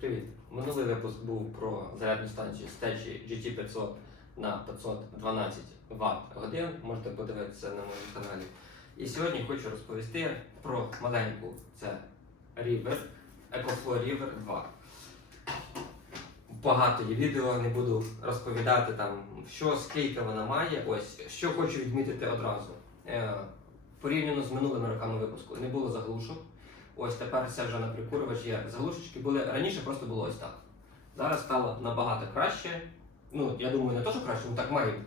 Привіт! Минулий випуск був про зарядну станцію Стечі GT500 на 512 Вт годин. Можете подивитися на моєму каналі. І сьогодні хочу розповісти про маленьку це River, EcoFlow River 2. Багато є відео, не буду розповідати там, що, скільки вона має. Ось, що хочу відмітити одразу. Е, порівняно з минулими роками випуску не було заглушок. Ось тепер це вже на прикурювач є заглушечки. Були раніше просто було ось так. Зараз стало набагато краще. Ну, я думаю, не то, що краще, ну так має бути.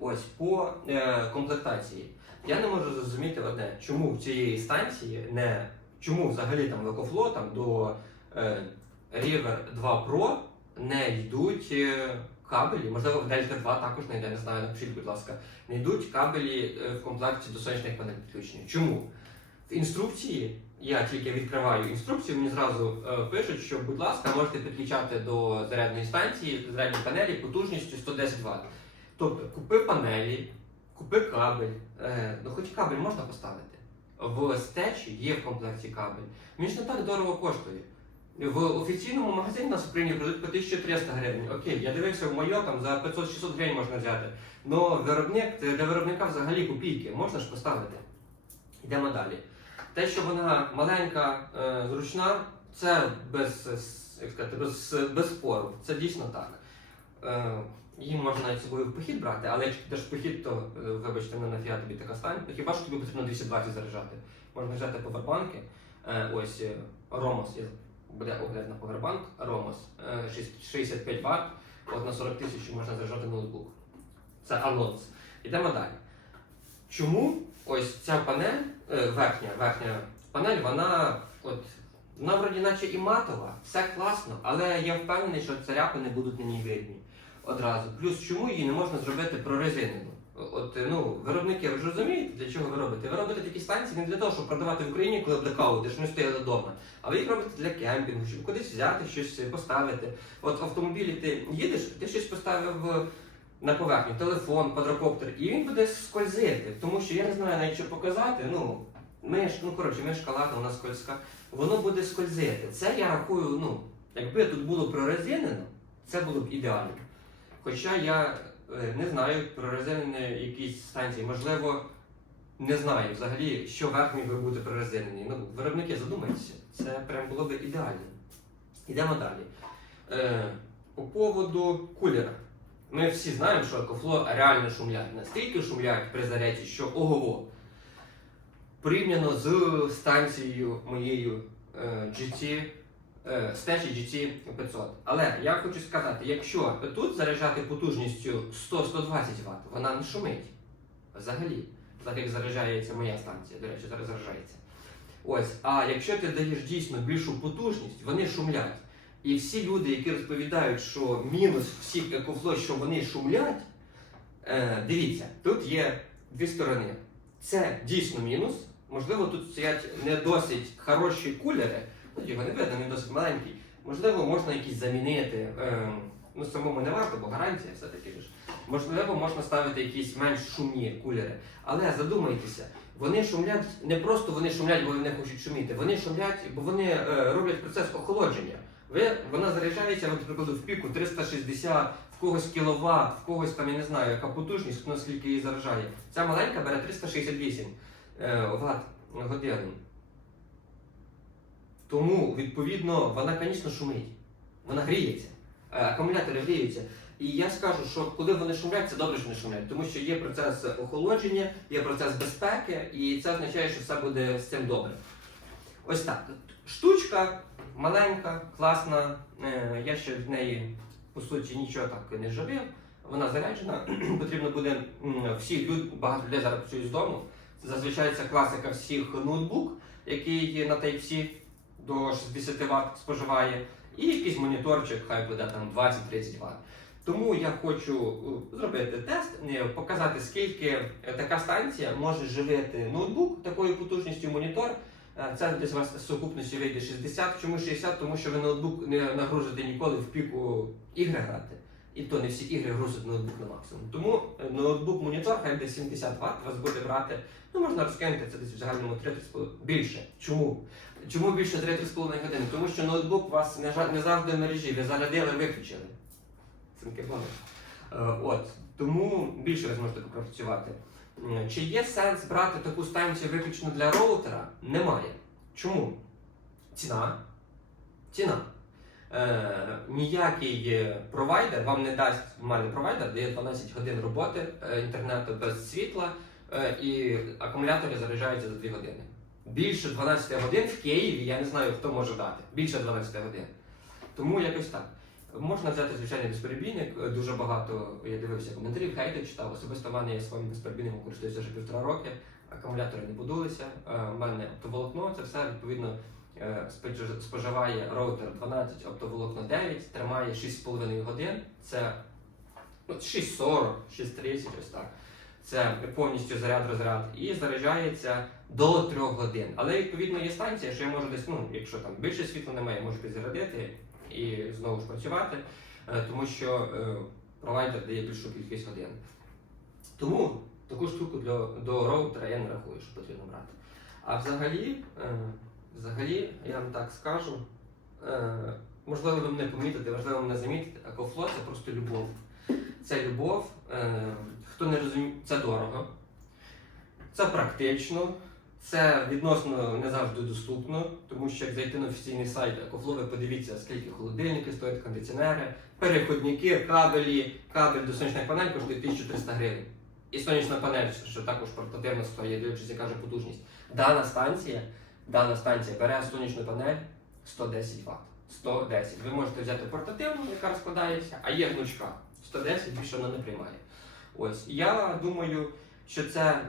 Ось по е, комплектації. Я не можу зрозуміти одне, чому в цієї станції не чому взагалі там EcoFlow там до е, River 2 Pro не йдуть е, кабелі, можливо, в Delta 2 також не йде, не знаю, напишіть, будь ласка, не йдуть кабелі е, в комплекті до сонячних панелей підключені. Чому? В інструкції я тільки відкриваю інструкцію, мені зразу е, пишуть, що, будь ласка, можете підключати до зарядної станції, зарядної панелі потужністю 110 Вт. Тобто, купи панелі, купи кабель, е, ну хоч кабель можна поставити. В стечі є в комплекті кабель. Він ж не так дорого коштує. В офіційному магазині нас в Україні продають по 1300 гривень. Окей, я дивився в моє там за 500-600 гривень можна взяти. Но виробник для виробника взагалі копійки можна ж поставити. Йдемо далі. Те, що вона маленька, е, зручна, це без, е, як сказати, без, без спору. Це дійсно так. Е, її можна навіть собою в похід брати, але якщо підеш в похід, то е, вибачте, не нафіга тобі така стань. Хіба що тобі потрібно 220 заряджати? Можна взяти повербанки. Е, ось е, Ромос. Буде огляд на повербанк. Ромос е, 65 Вт. От на 40 тисяч можна заряджати ноутбук. Це анонс. Йдемо далі. Чому ось ця панель, е, верхня, верхня панель, вона от вона вроді наче і матова, все класно, але я впевнений, що царапини будуть на ній видні одразу. Плюс чому її не можна зробити прорезинену? От е, ну, виробники, ви ж розумієте, для чого ви робите? Ви робите такі станції не для того, щоб продавати в Україні, коли блекаути, щоб ми стояли вдома. А ви їх робите для кемпінгу, щоб кудись взяти, щось поставити. От автомобілі ти їдеш, ти щось поставив на поверхню, телефон, квадрокоптер, і він буде скользити. Тому що я не знаю навіть що показати. Ну, миш, ну коротше, мишка ладно, вона скользка, воно буде скользити. Це я рахую, ну, якби тут було прорезинено, це було б ідеально. Хоча я е, не знаю прорезинені якісь станції, можливо, не знаю взагалі, що верх міг би бути прорезинений. Ну, виробники задумайтеся, це прям було б ідеально. Йдемо далі. Е, по поводу кулера. Ми всі знаємо, що екофло реально шумлять. Настільки шумлять при заряді, що ого. Порівняно з станцією моєю е, GT, е, стежі GT 500. Але я хочу сказати, якщо тут заряджати потужністю 100-120 Вт, вона не шумить взагалі. Так як заряджається моя станція, до речі, зараз заряджається. Ось, а якщо ти даєш дійсно більшу потужність, вони шумлять. І всі люди, які розповідають, що мінус всіх екофло, що вони шумлять, е, дивіться, тут є дві сторони. Це дійсно мінус. Можливо, тут стоять не досить хороші кулери, ну, його не видно, він досить маленький. Можливо, можна якісь замінити. Е, ну, самому не варто, бо гарантія все-таки ж. Можливо, можна ставити якісь менш шумні кулери. Але задумайтеся, вони шумлять не просто вони шумлять, бо вони хочуть шуміти. Вони шумлять, бо вони е, роблять процес охолодження. Ви, вона заряджається, наприклад, в піку 360, в когось кіловат, в когось там, я не знаю, яка потужність, хто наскільки її заражає. Ця маленька бере 368 е, Вт годину. Тому, відповідно, вона, звісно, шумить. Вона гріється. Е, Акумулятори гріються. І я скажу, що коли вони шумлять, це добре, що не шумлять, тому що є процес охолодження, є процес безпеки, і це означає, що все буде з цим добре. Ось так. Штучка маленька, класна. Е, Я ще в неї, по суті, нічого так не живив. Вона заряджена. Потрібно буде всі люд, багато людей зараз працюють з дому. Зазвичай це класика всіх ноутбук, який на Type-C до 60 Вт споживає, і якийсь моніторчик, хай буде там 20-30 Вт. Тому я хочу е, зробити тест, е, показати, скільки така станція може живити ноутбук такою потужністю монітор. Е, Це десь у вас з сукупністю вийде 60. Чому 60? Тому що ви ноутбук не нагрузите ніколи в піку ігри грати. І то не всі ігри грузять ноутбук на максимум. Тому е, ноутбук монітор хай буде 70 Вт, вас буде брати. Ну можна розкинути це десь в загальному 30 більше. Чому? Чому більше 3-3,5 години? Тому що ноутбук у вас не, не завжди в мережі, ви зарядили, виключили. Це таке. Е, От, тому більше ви зможете попрацювати. М, Чи є сенс брати таку станцію виключно для роутера? Немає. Чому? Ціна. Ціна. Е, ніякий е, провайдер вам не дасть нормальний провайдер, дає 12 годин роботи е, інтернету без світла, е, і акумулятори заряджаються за 2 години. Більше 12 годин в Києві я не знаю, хто може дати. Більше 12 годин. Тому якось так. Можна взяти звичайний безперебійник. Е, Дуже багато я дивився коментарів, хейти читав. Особисто в мене я своїм безперебійником користуюся вже півтора роки. Акумулятори не будулися. Е, У мене оптоволокно, це все відповідно е, споживає роутер 12, оптоволокно 9, тримає 6,5 годин. Це ну, 6,40, 6,30, ось так. Це повністю заряд розряд і заряджається до 3 годин. Але відповідно є станція, що я можу десь, ну, якщо там більше світла немає, можу підзарядити і знову ж працювати, е, тому що е, провайдер дає більшу кількість годин. Тому таку штуку для, до роутера я не рахую, що потрібно брати. А взагалі, е, взагалі, я вам так скажу, можливо, ви мене помітите, можливо, мене замітите, Акофло це просто любов. Це любов. Хто не розуміє, це дорого, це практично, це відносно не завжди доступно, тому що як зайти на офіційний сайт Акофло, ви подивіться, скільки холодильники стоять, кондиціонери, переходники, кабелі, кабель до сонячної панелі коштує 1300 гривень. І сонячна панель, що також портативно стоїть, дивлячись, яка ж потужність. Дана станція, дана станція бере сонячну панель 110 Вт. 110. Ви можете взяти портативну, яка розкладається, а є гнучка. 110 більше вона не приймає. Ось я думаю, що це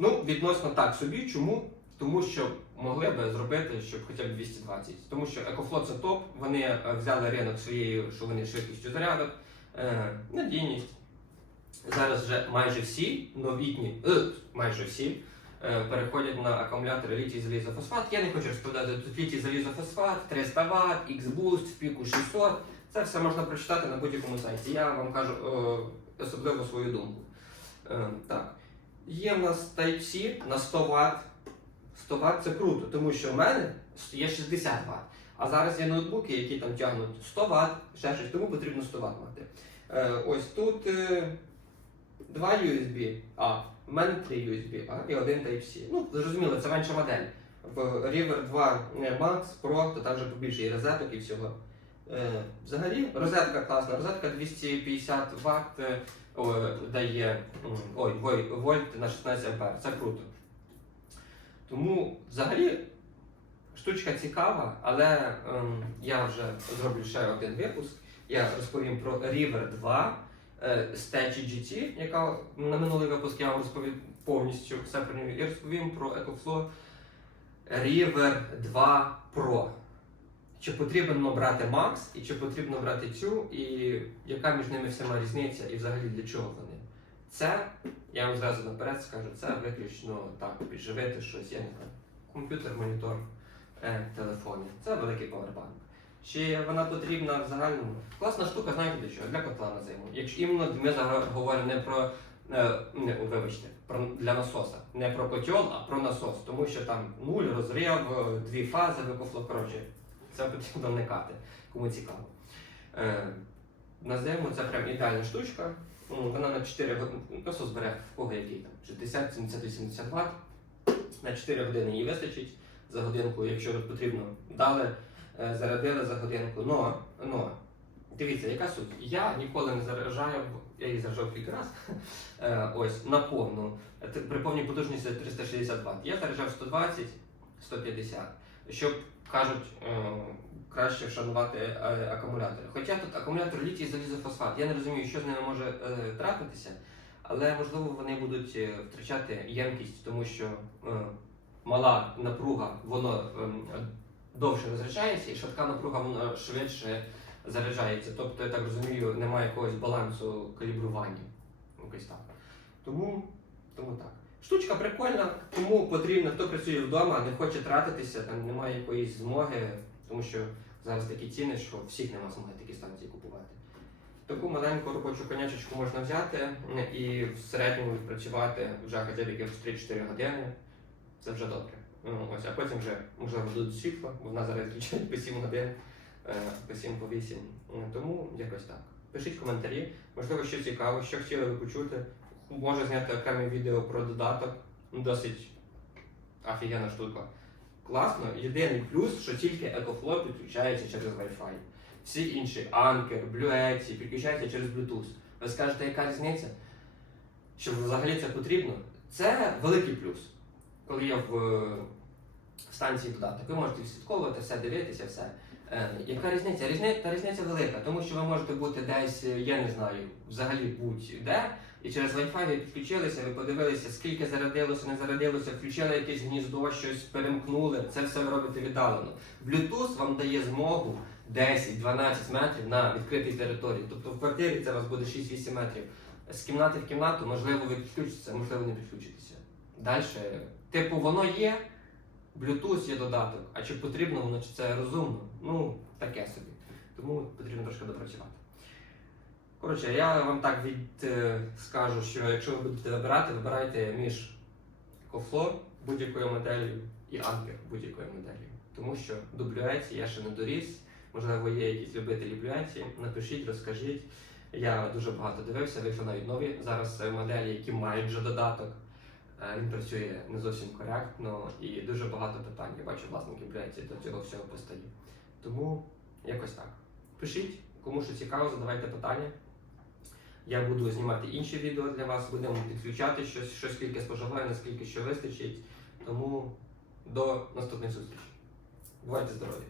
ну, відносно так собі. Чому? Тому що могли би зробити, щоб хоча б 220. Тому що EcoFlow це топ. Вони е, взяли ринок своєю, що вони швидкістю зарядок, е, надійність. Зараз вже майже всі новітні, е, майже всі переходять на акумулятори літій залізофосфат. Я не хочу розповідати тут літій залізофосфат, 300 Вт, X-Boost, в піку 600. Це все можна прочитати на будь-якому сайті. Я вам кажу особливо свою думку. Так. Є в нас Type-C на 100 Вт. 100 Вт це круто, тому що в мене є 60 Вт. А зараз є ноутбуки, які там тягнуть 100 Вт, ще щось, тому потрібно 100 Вт мати. Е, ось тут е, два USB A, в мене три USB A і один Type-C. Ну, зрозуміло, це менша модель. В River 2 Max Pro, то там вже побільше і розеток і всього. Е, взагалі, розетка класна, розетка 250 Вт е, дає ой, вольт на 16 А. Це круто. Тому взагалі штучка цікава, але ем, я вже зроблю ще один випуск. Я розповім про River 2 е, GT, яка на минулий випуск я вам розповів повністю все про нього. І розповім про EcoFlow River 2 Pro. Чи потрібно брати Max, і чи потрібно брати цю, і яка між ними всіма різниця, і взагалі для чого вони? Це, я вам зразу наперед скажу, це виключно так, підживити щось, я не знаю. Комп'ютер, монітор, е, телефони. Це великий павербанк. Чи вона потрібна в загальному? Класна штука, знаєте для чого? Для котла на зиму. Якщо іменно ми говоримо не про е, не, вибачте, про для насоса, не про котел, а про насос, тому що там нуль, розрив, е, дві фази, викофло, коротше, це потрібно вникати, кому цікаво. Е, на зиму це прям ідеальна штучка. Ну, Вона на 4 години, насос бере в кого який там, 60, 70, 80 Вт. На 4 години її вистачить за годинку, якщо потрібно. Дали, е, зарядили за годинку. Но, но, дивіться, яка суть? Я ніколи не заряджаю, я її заряджав кілька разів, е, ось, на повну. Е, При повній потужності 360 Вт. Я заряджав 120, 150, щоб кажуть, е, краще вшанувати е, акумулятори. Хоча тут акумулятор літій залізофосфат. Я не розумію, що з ними може е, трапитися, але можливо вони будуть втрачати ємкість, тому що мала напруга, воно ем, довше розряджається, і швидка напруга вона швидше заряджається. Тобто, я так розумію, немає якогось балансу калібрування. Якось так. Тому, тому так. Штучка прикольна, тому потрібно, хто працює вдома, не хоче тратитися, там немає якоїсь змоги, тому що зараз такі ціни, що всіх нема змоги такі станції купувати. Таку маленьку робочу конячечку можна взяти і в середньому відпрацювати вже хоча б якихось 3-4 години. Це вже добре. Ну, Ось, а потім вже можливо дадуть світло, бо в нас зараз відключають по 7 годин, е, по 7 по 8. Ну, Тому якось так. Пишіть коментарі, можливо, що цікаво, що хотіли ви почути. Може зняти окреме відео про додаток. Ну, Досить офігенна штука. Класно. Єдиний плюс, що тільки EcoFlow підключається через Wi-Fi. Всі інші Anker, Bluetooth підключаються через Bluetooth. Ви скажете, яка різниця? Що взагалі це потрібно? Це великий плюс. Коли я в станції додаток, ви можете відслідковувати все, дивитися, все. Е, яка різниця? Різниця, та різниця велика, тому що ви можете бути десь, я не знаю, взагалі будь-де, і через Wi-Fi ви підключилися, ви подивилися, скільки зарядилося, не зарядилося, включили якесь гніздо, щось перемкнули. Це все ви робите віддалено. Bluetooth вам дає змогу 10-12 метрів на відкритій території. Тобто в квартирі це у вас буде 6-8 метрів. З кімнати в кімнату, можливо, ви підключитеся, можливо, не підключитеся. Далі, типу, воно є, Bluetooth є додаток, а чи потрібно воно, чи це розумно? Ну, таке собі. Тому потрібно трошки допрацювати. Коротше, я вам так від е, скажу, що якщо ви будете вибирати, вибирайте між кофло будь-якою моделлю і анкер будь-якою моделлю. Тому що блюеці я ще не доріс. Можливо, є якісь любителі блюеці. Напишіть, розкажіть. Я дуже багато дивився, вийшли навіть нові зараз моделі, які мають вже додаток. Е, Він працює не зовсім коректно і дуже багато питань. Я бачу власники блюеці до цього всього постає. Тому якось так. Пишіть, кому що цікаво, задавайте питання. Я буду знімати інші відео для вас, будемо підключати щось, що скільки споживаю, наскільки що вистачить. Тому до наступних зустрічей. Бувайте здорові!